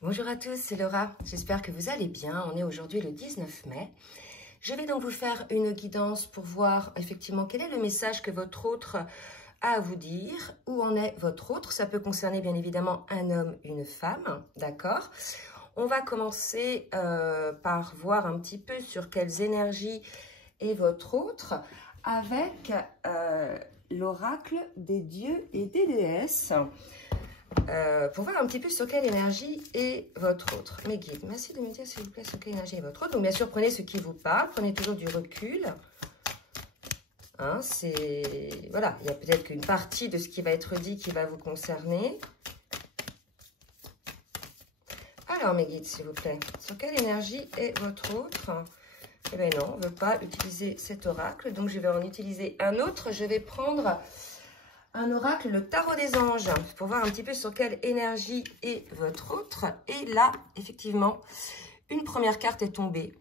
Bonjour à tous, c'est Laura. J'espère que vous allez bien. On est aujourd'hui le 19 mai. Je vais donc vous faire une guidance pour voir effectivement quel est le message que votre autre a à vous dire. Où en est votre autre? Ça peut concerner bien évidemment un homme, une femme, d'accord? On va commencer par voir un petit peu sur quelles énergies est votre autre avec l'oracle des dieux et des déesses. Pour voir un petit peu sur quelle énergie est votre autre. Mes guides, merci de me dire s'il vous plaît sur quelle énergie est votre autre. Donc bien sûr, prenez ce qui vous parle, prenez toujours du recul. Hein, voilà, il y a peut-être qu'une partie de ce qui va être dit qui va vous concerner. Alors mes guides, s'il vous plaît, sur quelle énergie est votre autre? Eh bien non, on ne veut pas utiliser cet oracle, donc je vais en utiliser un autre. Je vais prendre un oracle, le tarot des anges, pour voir un petit peu sur quelle énergie est votre autre. Et là, effectivement, une première carte est tombée.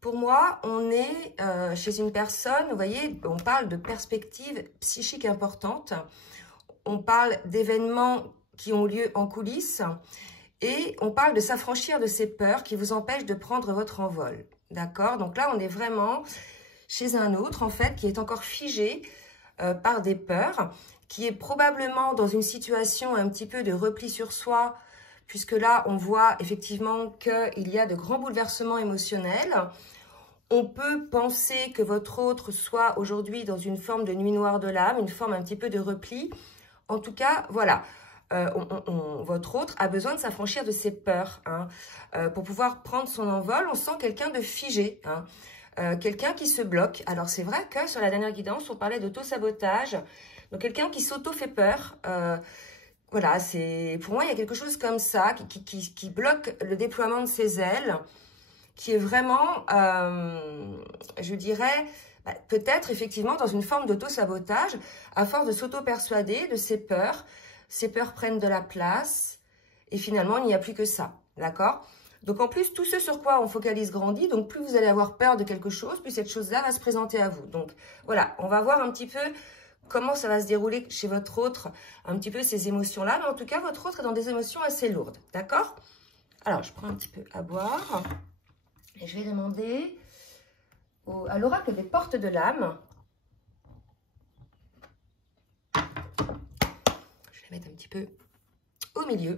Pour moi, on est chez une personne, vous voyez, on parle de perspectives psychiques importantes. On parle d'événements qui ont lieu en coulisses. Et on parle de s'affranchir de ces peurs qui vous empêchent de prendre votre envol. D'accord? Donc là, on est vraiment chez un autre, en fait, qui est encore figé par des peurs, qui est probablement dans une situation un petit peu de repli sur soi, puisque là, on voit effectivement qu'il y a de grands bouleversements émotionnels. On peut penser que votre autre soit aujourd'hui dans une forme de nuit noire de l'âme, une forme un petit peu de repli. En tout cas, voilà, votre autre a besoin de s'affranchir de ses peurs hein, pour pouvoir prendre son envol. On sent quelqu'un de figé, hein, quelqu'un qui se bloque. Alors, c'est vrai que sur la dernière guidance, on parlait d'auto-sabotage. Donc, quelqu'un qui s'auto-fait peur. Voilà, pour moi, il y a quelque chose comme ça qui bloque le déploiement de ses ailes, qui est vraiment, je dirais, peut-être effectivement dans une forme d'auto-sabotage, à force de s'auto-persuader de ses peurs. Ces peurs prennent de la place et finalement, il n'y a plus que ça, d'accord? Donc, en plus, tout ce sur quoi on focalise grandit. Donc, plus vous allez avoir peur de quelque chose, plus cette chose-là va se présenter à vous. Donc, voilà, on va voir un petit peu comment ça va se dérouler chez votre autre, un petit peu ces émotions-là. Mais en tout cas, votre autre est dans des émotions assez lourdes, d'accord? Alors, je prends un petit peu à boire et je vais demander à l'oracle des portes de l'âme. Je vais mettre un petit peu au milieu.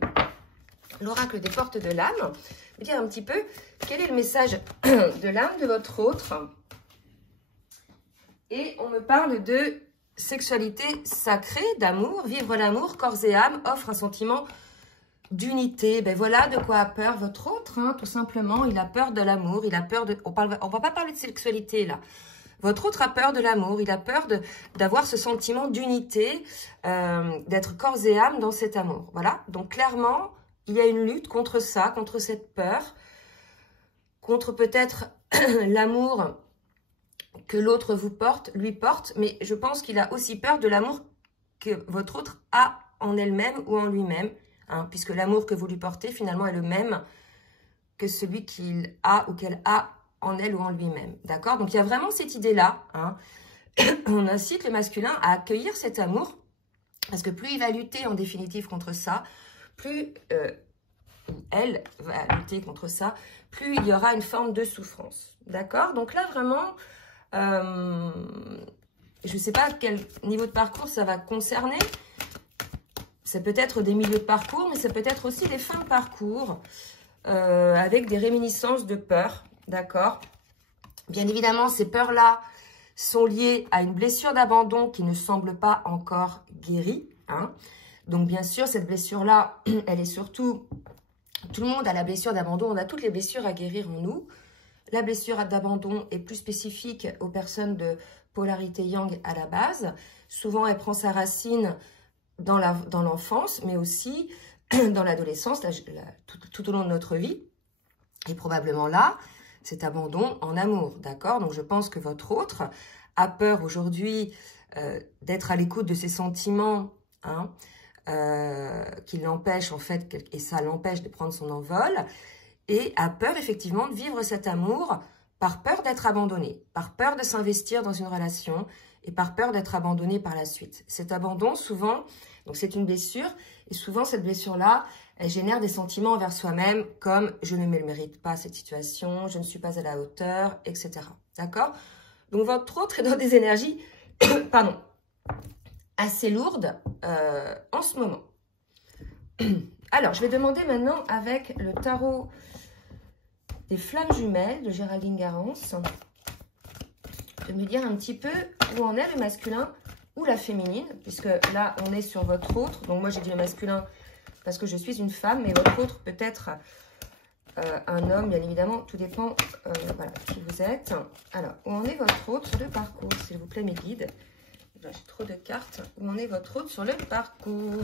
L'oracle des portes de l'âme, me dire un petit peu quel est le message de l'âme de votre autre. Et on me parle de sexualité sacrée, d'amour, vivre l'amour, corps et âme, offre un sentiment d'unité. Ben voilà de quoi a peur votre autre, hein, tout simplement. Il a peur de l'amour, il a peur de... On va pas parler de sexualité là. Votre autre a peur de l'amour, il a peur d'avoir ce sentiment d'unité, d'être corps et âme dans cet amour. Voilà, donc clairement, il y a une lutte contre ça, contre cette peur, contre peut-être l'amour que l'autre lui porte, mais je pense qu'il a aussi peur de l'amour que votre autre a en elle-même ou en lui-même, hein, puisque l'amour que vous lui portez finalement est le même que celui qu'il a ou qu'elle a en elle ou en lui-même, d'accord? Donc, il y a vraiment cette idée-là, hein. On incite le masculin à accueillir cet amour, parce que plus il va lutter en définitive contre ça, plus elle va lutter contre ça, plus il y aura une forme de souffrance, d'accord? Donc là, vraiment, je ne sais pas quel niveau de parcours ça va concerner. Ça peut être des milieux de parcours, mais ça peut être aussi des fins de parcours, avec des réminiscences de peur. D'accord? Bien évidemment, ces peurs-là sont liées à une blessure d'abandon qui ne semble pas encore guérie. Hein. Donc, bien sûr, cette blessure-là, elle est surtout... Tout le monde a la blessure d'abandon. On a toutes les blessures à guérir en nous. La blessure d'abandon est plus spécifique aux personnes de polarité yang à la base. Souvent, elle prend sa racine dans l'enfance, mais aussi dans l'adolescence, tout au long de notre vie. Et probablement là... cet abandon en amour, d'accord? Donc, je pense que votre autre a peur aujourd'hui d'être à l'écoute de ses sentiments, hein, qui l'empêchent, en fait, et ça l'empêche de prendre son envol, et a peur, effectivement, de vivre cet amour par peur d'être abandonné, par peur de s'investir dans une relation, et par peur d'être abandonné par la suite. Cet abandon, souvent, donc c'est une blessure, et souvent cette blessure-là, elle génère des sentiments envers soi-même comme « je ne me le mérite pas cette situation, je ne suis pas à la hauteur », etc. D'accord? Donc votre autre est dans des énergies pardon, assez lourdes en ce moment. Alors, je vais demander maintenant avec le tarot des flammes jumelles de Géraldine Garance de me dire un petit peu où en est le masculin ou la féminine, puisque là, on est sur votre autre. Donc, moi, j'ai dit le masculin parce que je suis une femme, mais votre autre peut être un homme, bien évidemment. Tout dépend voilà, qui vous êtes. Alors, où en est votre autre sur le parcours, s'il vous plaît, mes guides? J'ai trop de cartes. Où en est votre autre sur le parcours?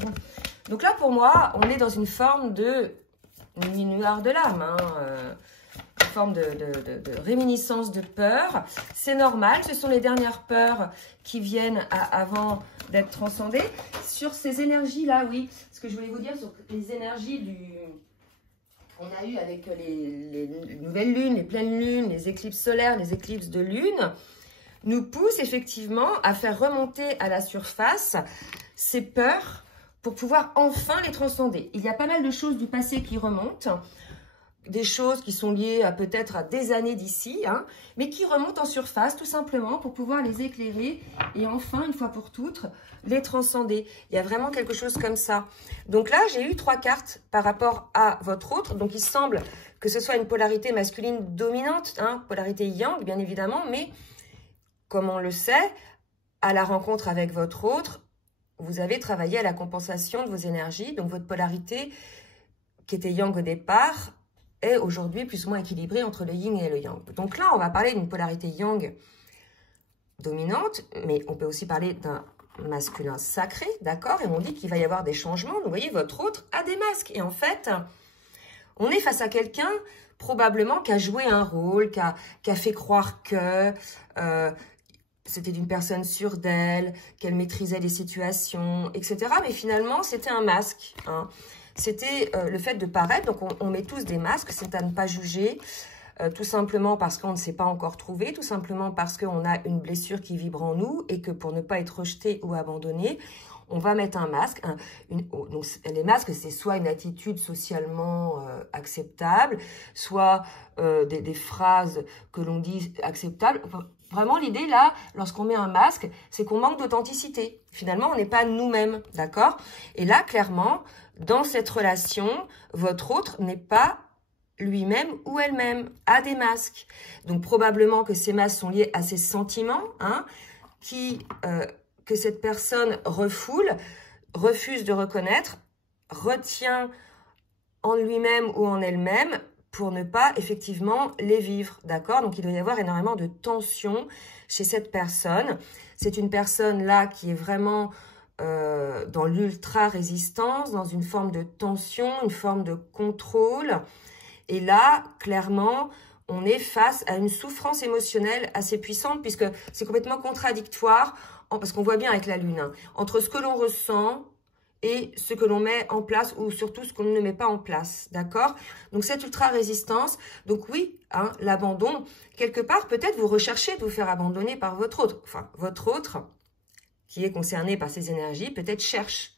Donc là, pour moi, on est dans une forme de nuit noire de l'âme, hein, une forme de réminiscence de peur. C'est normal, ce sont les dernières peurs qui viennent avant d'être transcendées. Sur ces énergies-là, oui, ce que je voulais vous dire sur les énergies qu'on a eu avec les nouvelles lunes, les pleines lunes, les éclipses solaires, les éclipses de lune, nous pousse effectivement à faire remonter à la surface ces peurs pour pouvoir enfin les transcender. Il y a pas mal de choses du passé qui remontent, des choses qui sont liées à peut-être à des années d'ici, hein, mais qui remontent en surface tout simplement pour pouvoir les éclairer et enfin, une fois pour toutes, les transcender. Il y a vraiment quelque chose comme ça. Donc là, j'ai eu 3 cartes par rapport à votre autre. Donc il semble que ce soit une polarité masculine dominante, hein, polarité yang bien évidemment, mais comme on le sait, à la rencontre avec votre autre, vous avez travaillé à la compensation de vos énergies. Donc, votre polarité, qui était yang au départ, est aujourd'hui plus ou moins équilibrée entre le yin et le yang. Donc là, on va parler d'une polarité yang dominante, mais on peut aussi parler d'un masculin sacré, d'accord? Et on dit qu'il va y avoir des changements. Donc, vous voyez, votre autre a des masques. Et en fait, on est face à quelqu'un, probablement, qui a joué un rôle, qui a fait croire que... c'était d'une personne sûre d'elle, qu'elle maîtrisait les situations, etc. Mais finalement, c'était un masque. Hein. C'était le fait de paraître. Donc, on met tous des masques. C'est à ne pas juger. Tout simplement parce qu'on ne s'est pas encore trouvé. Tout simplement parce qu'on a une blessure qui vibre en nous. Et que pour ne pas être rejeté ou abandonné, on va mettre un masque. Donc, les masques, c'est soit une attitude socialement acceptable, soit des phrases que l'on dit acceptables. Enfin, vraiment, l'idée, là, lorsqu'on met un masque, c'est qu'on manque d'authenticité. Finalement, on n'est pas nous-mêmes, d'accord? Et là, clairement, dans cette relation, votre autre n'est pas lui-même ou elle-même, a des masques. Donc, probablement que ces masques sont liés à ses sentiments, hein, que cette personne refoule, refuse de reconnaître, retient en lui-même ou en elle-même, pour ne pas effectivement les vivre, d'accord? Donc, il doit y avoir énormément de tension chez cette personne. C'est une personne-là qui est vraiment dans l'ultra-résistance, dans une forme de tension, une forme de contrôle. Et là, clairement, on est face à une souffrance émotionnelle assez puissante, puisque c'est complètement contradictoire, parce qu'on voit bien avec la Lune, hein, entre ce que l'on ressent et ce que l'on met en place, ou surtout ce qu'on ne met pas en place, d'accord? Donc, cette ultra-résistance, donc oui, hein, l'abandon, quelque part, peut-être vous recherchez de vous faire abandonner par votre autre. Enfin, votre autre, qui est concerné par ces énergies, peut-être cherche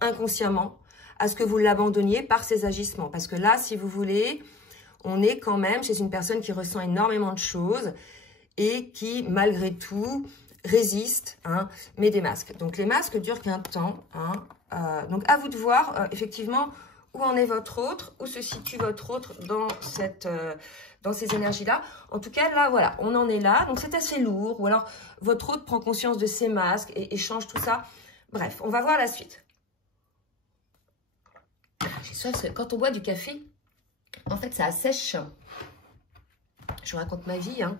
inconsciemment à ce que vous l'abandonniez par ses agissements. Parce que là, si vous voulez, on est quand même chez une personne qui ressent énormément de choses et qui, malgré tout, résiste, hein, met des masques. Donc, les masques durent qu'un temps, hein. Donc, à vous de voir, effectivement, où en est votre autre, où se situe votre autre dans ces énergies-là. En tout cas, là, voilà, on en est là. Donc, c'est assez lourd. Ou alors, votre autre prend conscience de ses masques et change tout ça. Bref, on va voir la suite. J'ai soif parce que quand on boit du café, en fait, ça assèche. Je vous raconte ma vie, hein.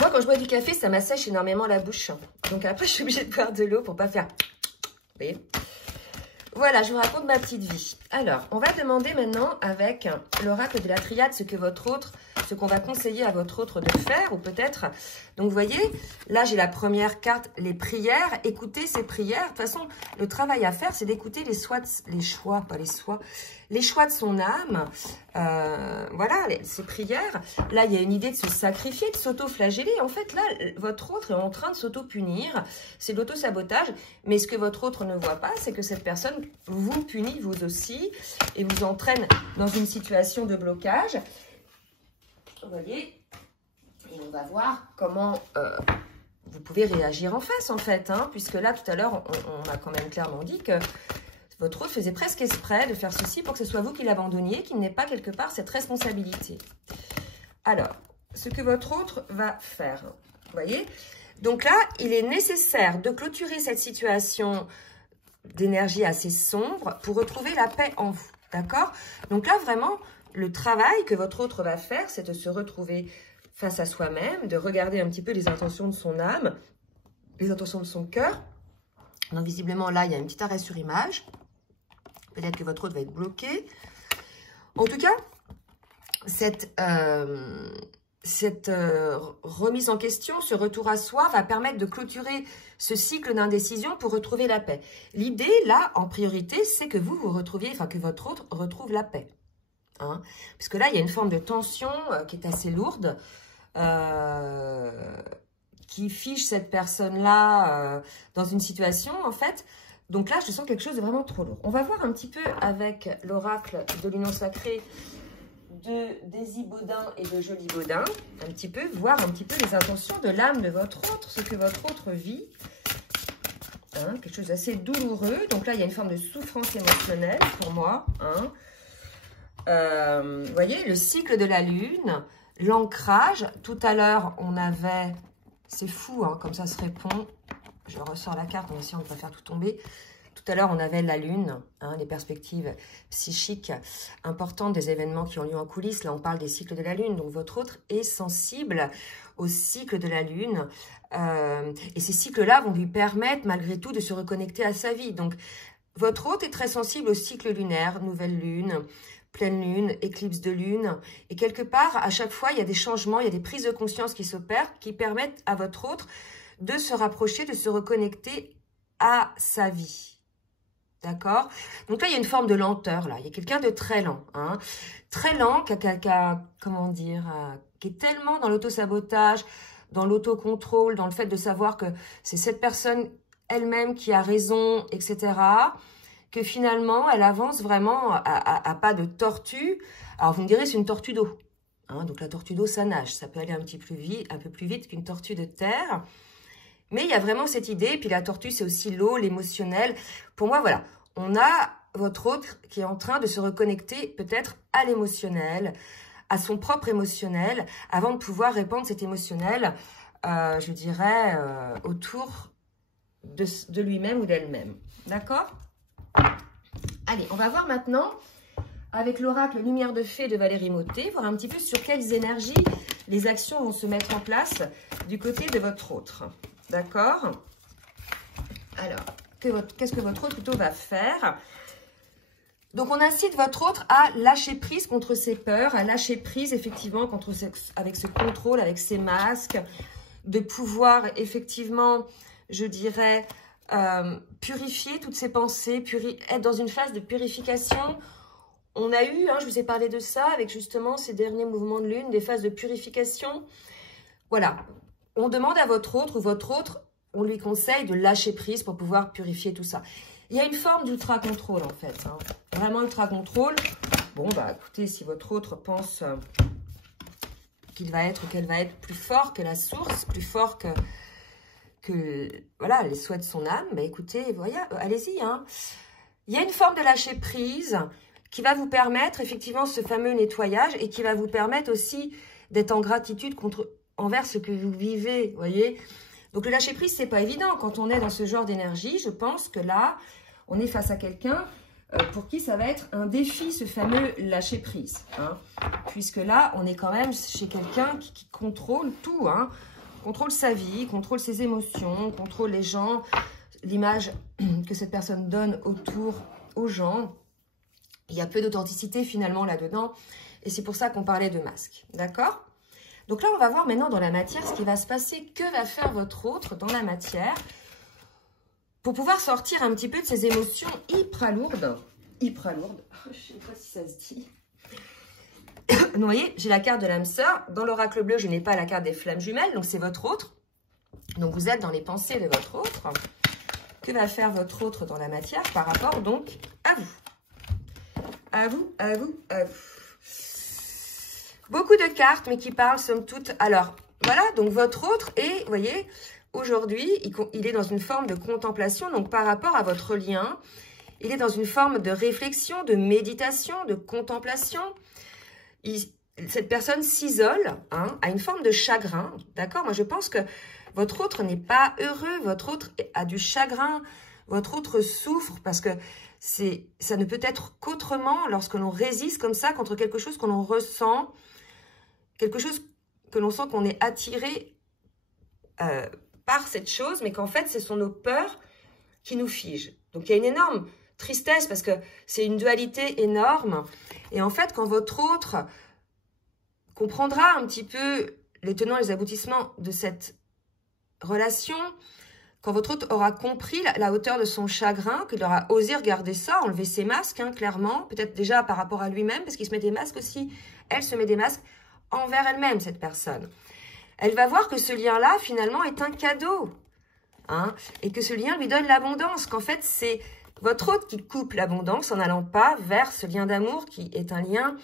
Moi, quand je bois du café, ça m'assèche énormément la bouche. Donc, après, je suis obligée de boire de l'eau pour pas faire... Vous voyez? voilà, je vous raconte ma petite vie. Alors, on va demander maintenant avec l'oracle de la triade ce qu'on va conseiller à votre autre de faire, ou peut-être. Donc, vous voyez, là, j'ai la première carte, les prières. Écoutez ces prières. De toute façon, le travail à faire, c'est d'écouter les choix de son âme. Voilà, ces prières. Là, il y a une idée de se sacrifier, de s'auto-flageller. En fait, là, votre autre est en train de s'auto-punir. C'est l'auto-sabotage. Mais ce que votre autre ne voit pas, c'est que cette personne vous punit, vous aussi, et vous entraîne dans une situation de blocage. Vous voyez, et on va voir comment vous pouvez réagir en face, en fait, hein, puisque là, tout à l'heure, on a quand même clairement dit que votre autre faisait presque exprès de faire ceci pour que ce soit vous qui l'abandonniez, qu'il n'ait pas quelque part cette responsabilité. Alors, ce que votre autre va faire, vous voyez, donc là, il est nécessaire de clôturer cette situation d'énergie assez sombre pour retrouver la paix en vous, d'accord? Donc là, vraiment, le travail que votre autre va faire, c'est de se retrouver face à soi-même, de regarder un petit peu les intentions de son âme, les intentions de son cœur. Donc, visiblement, là, il y a un petit arrêt sur image. Peut-être que votre autre va être bloqué. En tout cas, cette remise en question, ce retour à soi va permettre de clôturer ce cycle d'indécision pour retrouver la paix. L'idée, là, en priorité, c'est que vous retrouviez, enfin, que votre autre retrouve la paix. Hein, puisque là, il y a une forme de tension qui est assez lourde, qui fiche cette personne-là dans une situation, en fait. Donc là, je sens quelque chose de vraiment trop lourd. On va voir un petit peu avec l'oracle de l'union sacrée de Daisy Baudin et de Jolie Baudin, un petit peu, voir un petit peu les intentions de l'âme de votre autre, ce que votre autre vit. Hein, quelque chose d'assez douloureux. Donc là, il y a une forme de souffrance émotionnelle pour moi. Hein. Vous voyez, le cycle de la lune, l'ancrage. Tout à l'heure, on avait... C'est fou, hein, comme ça se répond. Je ressors la carte en essayant de ne pas faire tout tomber. Tout à l'heure, on avait la lune, hein, les perspectives psychiques importantes des événements qui ont lieu en coulisses. Là, on parle des cycles de la lune. Donc, votre autre est sensible au cycle de la lune. Et ces cycles-là vont lui permettre, malgré tout, de se reconnecter à sa vie. Donc, votre autre est très sensible au cycle lunaire, nouvelle lune, pleine lune, éclipse de lune. Et quelque part, à chaque fois, il y a des changements, il y a des prises de conscience qui s'opèrent, qui permettent à votre autre de se rapprocher, de se reconnecter à sa vie. D'accord? Donc là, il y a une forme de lenteur, là. Il y a quelqu'un de très lent. Hein. Très lent, comment dire, qui est tellement dans l'auto-sabotage, dans l'autocontrôle, dans le fait de savoir que c'est cette personne elle-même qui a raison, etc., que finalement, elle avance vraiment à pas de tortue. Alors, vous me direz, c'est une tortue d'eau. Hein, donc, la tortue d'eau, ça nage. Ça peut aller un peu plus vite qu'une tortue de terre. Mais il y a vraiment cette idée. Et puis, la tortue, c'est aussi l'eau, l'émotionnel. Pour moi, voilà. On a votre autre qui est en train de se reconnecter peut-être à l'émotionnel, à son propre émotionnel, avant de pouvoir répandre cet émotionnel, je dirais, autour de lui-même ou d'elle-même. D'accord ? Allez, on va voir maintenant, avec l'oracle Lumière de Fée de Valérie Mottet, voir un petit peu sur quelles énergies les actions vont se mettre en place du côté de votre autre. D'accord? Alors, qu'est-ce que votre autre plutôt va faire? Donc, on incite votre autre à lâcher prise contre ses peurs, à lâcher prise effectivement avec ce contrôle, avec ses masques, de pouvoir effectivement, je dirais, purifier toutes ses pensées, être dans une phase de purification. On a eu, hein, je vous ai parlé de ça, avec justement ces derniers mouvements de lune, des phases de purification. Voilà, on demande à votre autre, ou votre autre, on lui conseille de lâcher prise pour pouvoir purifier tout ça. Il y a une forme d'ultra-contrôle en fait, hein. Vraiment ultra-contrôle. Bon, bah écoutez, si votre autre pense qu'il va être ou qu'elle va être plus fort que la source, plus fort que voilà, les souhaits de son âme, bah écoutez, voyez, allez-y. Hein. Il y a une forme de lâcher prise qui va vous permettre effectivement ce fameux nettoyage et qui va vous permettre aussi d'être en gratitude envers ce que vous vivez, voyez. Donc le lâcher prise, c'est pas évident quand on est dans ce genre d'énergie. Je pense que là, on est face à quelqu'un pour qui ça va être un défi, ce fameux lâcher prise. Hein. Puisque là, on est quand même chez quelqu'un qui contrôle tout, hein. Contrôle sa vie, contrôle ses émotions, contrôle les gens, l'image que cette personne donne autour aux gens. Il y a peu d'authenticité finalement là-dedans. Et c'est pour ça qu'on parlait de masque. D'accord? Donc là, on va voir maintenant dans la matière ce qui va se passer. Que va faire votre autre dans la matière pour pouvoir sortir un petit peu de ces émotions hyper lourdes. Hyper lourdes. Je ne sais pas si ça se dit. Vous voyez, j'ai la carte de l'âme sœur. Dans l'oracle bleu, je n'ai pas la carte des flammes jumelles. Donc, c'est votre autre. Donc, vous êtes dans les pensées de votre autre. Que va faire votre autre dans la matière par rapport, donc, à vous? À vous, à vous, à vous. Beaucoup de cartes, mais qui parlent, somme toute. Alors, voilà, donc votre autre est, vous voyez, aujourd'hui, il est dans une forme de contemplation. Donc, par rapport à votre lien, il est dans une forme de réflexion, de méditation, de contemplation. Cette personne s'isole, hein, a une forme de chagrin, d'accord? Moi, je pense que votre autre n'est pas heureux, votre autre a du chagrin, votre autre souffre parce que ça ne peut être qu'autrement lorsque l'on résiste comme ça contre quelque chose que l'on ressent, quelque chose que l'on sent qu'on est attiré par cette chose, mais qu'en fait, ce sont nos peurs qui nous figent. Donc, il y a une énorme tristesse parce que c'est une dualité énorme. Et en fait, quand votre autre comprendra un petit peu les tenants et les aboutissements de cette relation, quand votre autre aura compris la hauteur de son chagrin, qu'il aura osé regarder ça, enlever ses masques, hein, clairement, peut-être déjà par rapport à lui-même, parce qu'il se met des masques aussi, elle se met des masques envers elle-même, cette personne. Elle va voir que ce lien-là, finalement, est un cadeau, hein, et que ce lien lui donne l'abondance, qu'en fait, c'est votre autre qui coupe l'abondance en n'allant pas vers ce lien d'amour qui est un lien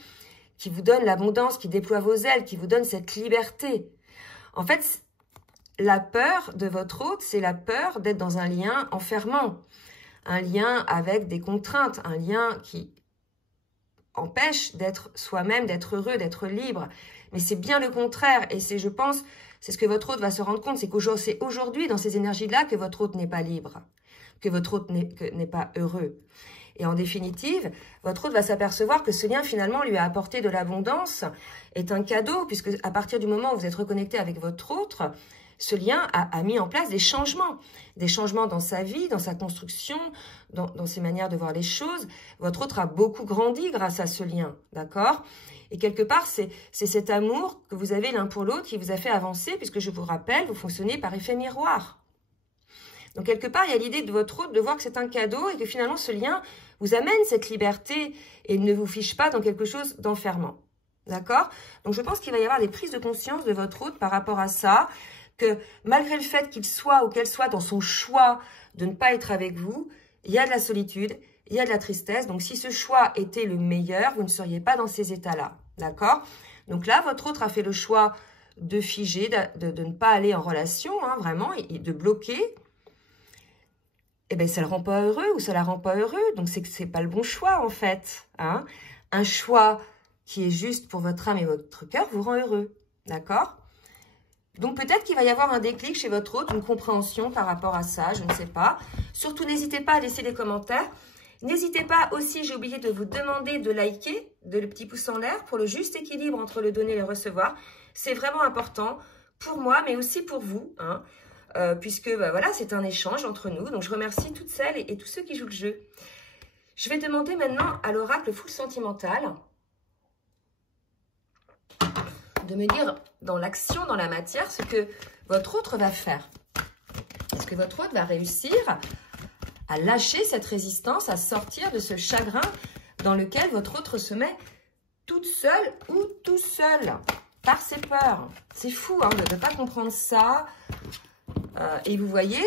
qui vous donne l'abondance, qui déploie vos ailes, qui vous donne cette liberté. En fait, la peur de votre autre, c'est la peur d'être dans un lien enfermant, un lien avec des contraintes, un lien qui empêche d'être soi-même, d'être heureux, d'être libre. Mais c'est bien le contraire, et c'est, je pense, c'est ce que votre autre va se rendre compte, c'est aujourd'hui, dans ces énergies-là, que votre autre n'est pas libre, que votre autre n'est pas heureux. Et en définitive, votre autre va s'apercevoir que ce lien, finalement, lui a apporté de l'abondance, est un cadeau, puisque à partir du moment où vous êtes reconnecté avec votre autre, ce lien a mis en place des changements dans sa vie, dans sa construction, dans ses manières de voir les choses. Votre autre a beaucoup grandi grâce à ce lien, d'accord? Et quelque part, c'est cet amour que vous avez l'un pour l'autre qui vous a fait avancer, puisque je vous rappelle, vous fonctionnez par effet miroir. Donc, quelque part, il y a l'idée de votre autre de voir que c'est un cadeau et que finalement, ce lien vous amène cette liberté et ne vous fiche pas dans quelque chose d'enfermant. D'accord? Donc, je pense qu'il va y avoir des prises de conscience de votre autre par rapport à ça, que malgré le fait qu'il soit ou qu'elle soit dans son choix de ne pas être avec vous, il y a de la solitude, il y a de la tristesse. Donc, si ce choix était le meilleur, vous ne seriez pas dans ces états-là. D'accord? Donc là, votre autre a fait le choix de figer, de ne pas aller en relation, hein, vraiment, et de bloquer. Eh bien, ça ne le rend pas heureux ou ça ne la rend pas heureux. Donc, c'est que ce n'est pas le bon choix, en fait. Hein. Un choix qui est juste pour votre âme et votre cœur vous rend heureux. D'accord? Donc, peut-être qu'il va y avoir un déclic chez votre autre, une compréhension par rapport à ça, je ne sais pas. Surtout, n'hésitez pas à laisser des commentaires. N'hésitez pas aussi, j'ai oublié de vous demander de liker, le petit pouce en l'air, pour le juste équilibre entre le donner et le recevoir. C'est vraiment important pour moi, mais aussi pour vous, hein. Puisque bah, voilà, c'est un échange entre nous. Donc, je remercie toutes celles et tous ceux qui jouent le jeu. Je vais demander maintenant à l'oracle full sentimental de me dire dans l'action, dans la matière, ce que votre autre va faire. Est-ce que votre autre va réussir à lâcher cette résistance, à sortir de ce chagrin dans lequel votre autre se met toute seule ou tout seul par ses peurs? C'est fou hein, de ne pas comprendre ça. Et vous voyez,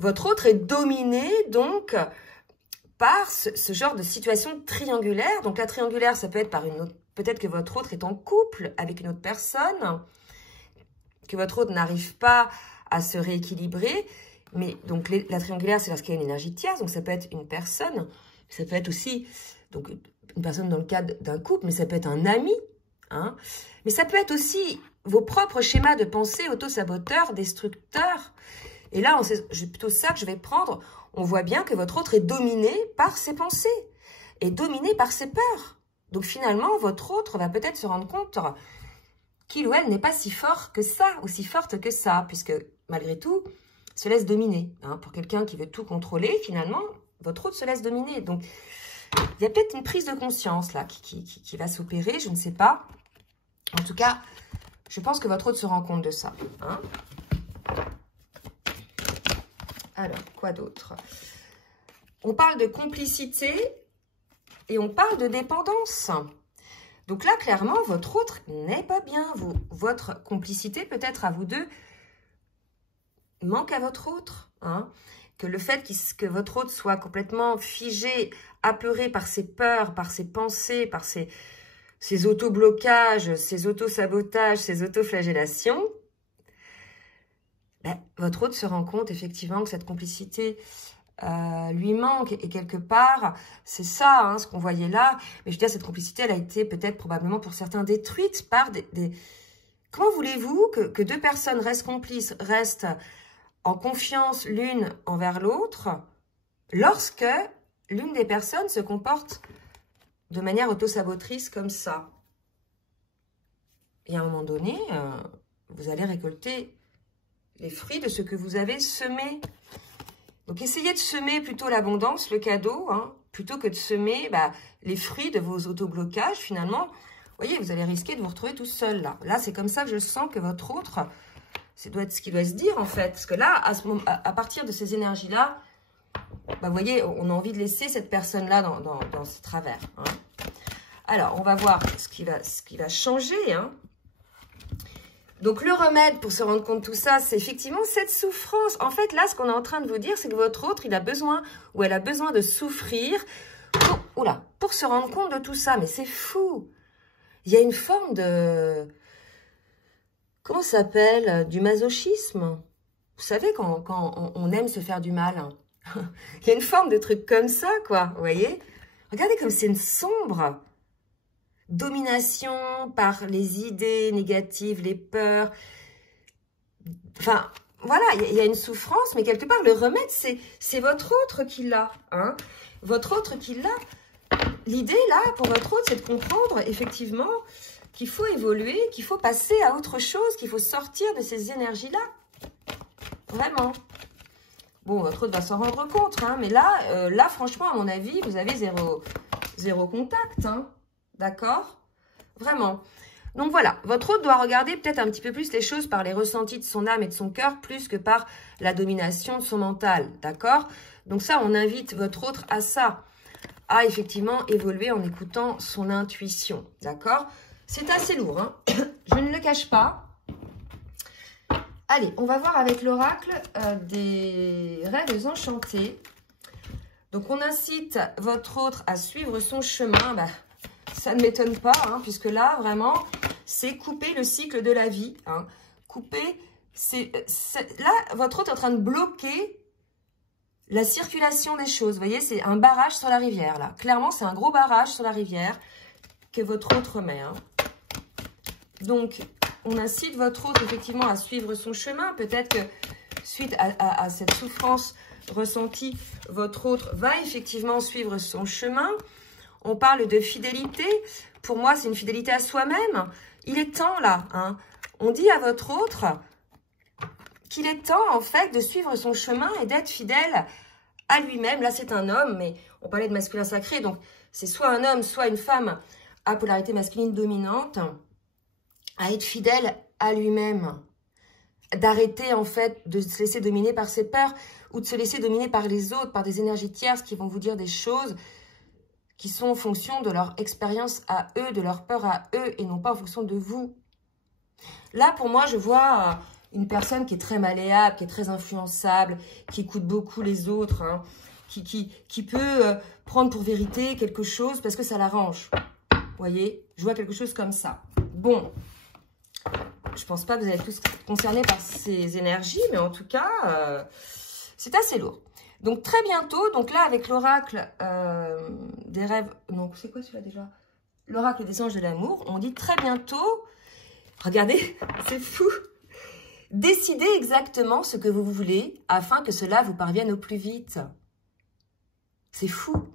votre autre est dominé donc par ce genre de situation triangulaire. Donc la triangulaire, ça peut être par une autre, peut-être que votre autre est en couple avec une autre personne, que votre autre n'arrive pas à se rééquilibrer. Mais donc la triangulaire, c'est lorsqu'il y a une énergie tierce, donc ça peut être une personne, ça peut être aussi donc une personne dans le cadre d'un couple, mais ça peut être un ami, hein. Mais ça peut être aussi vos propres schémas de pensée auto-saboteurs, destructeurs. Et là, c'est plutôt ça que je vais prendre. On voit bien que votre autre est dominé par ses pensées, est dominé par ses peurs. Donc finalement, votre autre va peut-être se rendre compte qu'il ou elle n'est pas si fort que ça, ou si forte que ça, puisque malgré tout, se laisse dominer. Hein. Pour quelqu'un qui veut tout contrôler, finalement, Votre hôte se laisse dominer. Donc, il y a peut-être une prise de conscience là qui va s'opérer, je ne sais pas. En tout cas, je pense que votre hôte se rend compte de ça. Hein. Alors, quoi d'autre? On parle de complicité et on parle de dépendance. Donc là, clairement, votre autre n'est pas bien. Votre complicité, peut-être à vous deux, manque à votre autre. Hein. Que le fait que votre autre soit complètement figé, apeuré par ses peurs, par ses pensées, par ses auto-blocages, ses auto-sabotages, ses auto-flagellations, ben, votre autre se rend compte effectivement que cette complicité lui manque. Et quelque part, c'est ça hein, ce qu'on voyait là. Mais je veux dire, cette complicité, elle a été peut-être probablement pour certains détruite par des... Comment voulez-vous que deux personnes restent complices, restent en confiance l'une envers l'autre, lorsque l'une des personnes se comporte de manière auto-sabotrice comme ça? Et à un moment donné, vous allez récolter les fruits de ce que vous avez semé. Donc, essayez de semer plutôt l'abondance, le cadeau, hein, plutôt que de semer les fruits de vos autoblocages. Finalement, vous voyez, vous allez risquer de vous retrouver tout seul là. Là, c'est comme ça que je sens que votre autre... Ça doit être ce qui doit se dire, en fait. Parce que là, à partir de ces énergies-là, vous voyez, on a envie de laisser cette personne-là dans ce travers. Hein. Alors, on va voir ce qui va changer. Hein. Donc, le remède pour se rendre compte de tout ça, c'est effectivement cette souffrance. En fait, là, ce qu'on est en train de vous dire, c'est que votre autre, il a besoin ou elle a besoin de souffrir pour se rendre compte de tout ça. Mais c'est fou. Il y a une forme de... Comment ça s'appelle? Du masochisme. Vous savez, quand on aime se faire du mal. Hein. Il y a une forme de truc comme ça, quoi. Vous voyez? Regardez comme c'est une sombre domination par les idées négatives, les peurs. Enfin, voilà, il y a une souffrance, mais quelque part, le remède, c'est votre autre qui l'a. Hein. Votre autre qui l'a. L'idée, là, pour votre autre, c'est de comprendre, effectivement... qu'il faut évoluer, qu'il faut passer à autre chose, qu'il faut sortir de ces énergies-là. Vraiment. Bon, votre autre va s'en rendre compte, hein, mais là, franchement, à mon avis, vous avez zéro contact, hein, d'accord? Vraiment. Donc voilà, votre autre doit regarder peut-être un petit peu plus les choses par les ressentis de son âme et de son cœur, plus que par la domination de son mental, d'accord? Donc ça, on invite votre autre à ça, à effectivement évoluer en écoutant son intuition, d'accord? C'est assez lourd, hein. Je ne le cache pas. Allez, on va voir avec l'oracle des rêves enchantés. Donc, on incite votre autre à suivre son chemin. Ça ne m'étonne pas, hein, puisque là, vraiment, c'est couper le cycle de la vie. Hein. Couper, là, votre autre est en train de bloquer la circulation des choses. Vous voyez, c'est un barrage sur la rivière, là. Clairement, c'est un gros barrage sur la rivière que votre autre met, hein. Donc, on incite votre autre, effectivement, à suivre son chemin. Peut-être que, suite à cette souffrance ressentie, votre autre va effectivement suivre son chemin. On parle de fidélité. Pour moi, c'est une fidélité à soi-même. Il est temps, là. Hein. On dit à votre autre qu'il est temps, en fait, de suivre son chemin et d'être fidèle à lui-même. Là, c'est un homme, mais on parlait de masculin sacré. Donc, c'est soit un homme, soit une femme à polarité masculine dominante. À être fidèle à lui-même, d'arrêter en fait de se laisser dominer par ses peurs ou de se laisser dominer par les autres, par des énergies tierces qui vont vous dire des choses qui sont en fonction de leur expérience à eux, de leur peur à eux et non pas en fonction de vous. Là, pour moi, je vois une personne qui est très malléable, qui est très influençable, qui écoute beaucoup les autres, hein, qui peut prendre pour vérité quelque chose parce que ça l'arrange. Vous voyez, je vois quelque chose comme ça. Bon. Je pense pas que vous êtes tous concernés par ces énergies, mais en tout cas, c'est assez lourd. Donc, très bientôt, donc là, avec l'oracle des rêves... Non, c'est quoi celui-là déjà? L'oracle des anges de l'amour. On dit très bientôt... Regardez, c'est fou. Décidez exactement ce que vous voulez afin que cela vous parvienne au plus vite. C'est fou.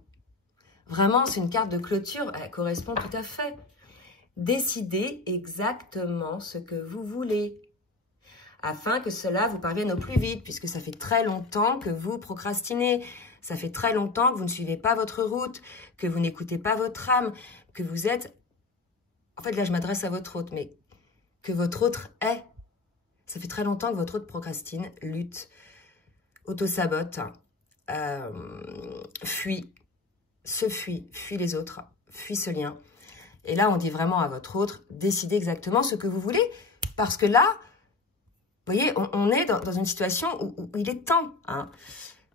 Vraiment, c'est une carte de clôture. Elle correspond tout à fait. Décidez exactement ce que vous voulez, afin que cela vous parvienne au plus vite, puisque ça fait très longtemps que vous procrastinez, Ça fait très longtemps que vous ne suivez pas votre route, que vous n'écoutez pas votre âme, que vous êtes... En fait, là, je m'adresse à votre hôte, mais que votre autre est. Ça fait très longtemps que votre autre procrastine, lutte, auto-sabote, fuit les autres, fuit ce lien. Et là, on dit vraiment à votre autre, décidez exactement ce que vous voulez, parce que là, vous voyez, on est dans une situation où il est temps. Hein.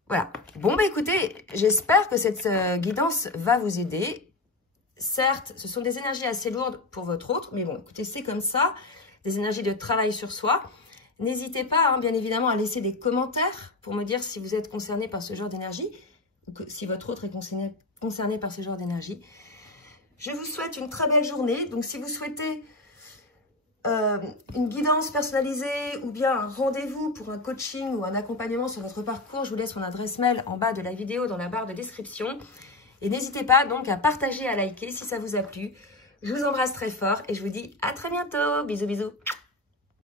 Voilà. Bon, bah écoutez, j'espère que cette guidance va vous aider. Certes, ce sont des énergies assez lourdes pour votre autre, mais bon, écoutez, c'est comme ça, des énergies de travail sur soi. N'hésitez pas, hein, bien évidemment, à laisser des commentaires pour me dire si vous êtes concerné par ce genre d'énergie, ou que, si votre autre est concerné par ce genre d'énergie. Je vous souhaite une très belle journée. Donc, si vous souhaitez une guidance personnalisée ou bien un rendez-vous pour un coaching ou un accompagnement sur votre parcours, je vous laisse mon adresse mail en bas de la vidéo dans la barre de description. Et n'hésitez pas donc à partager, à liker si ça vous a plu. Je vous embrasse très fort et je vous dis à très bientôt. Bisous, bisous.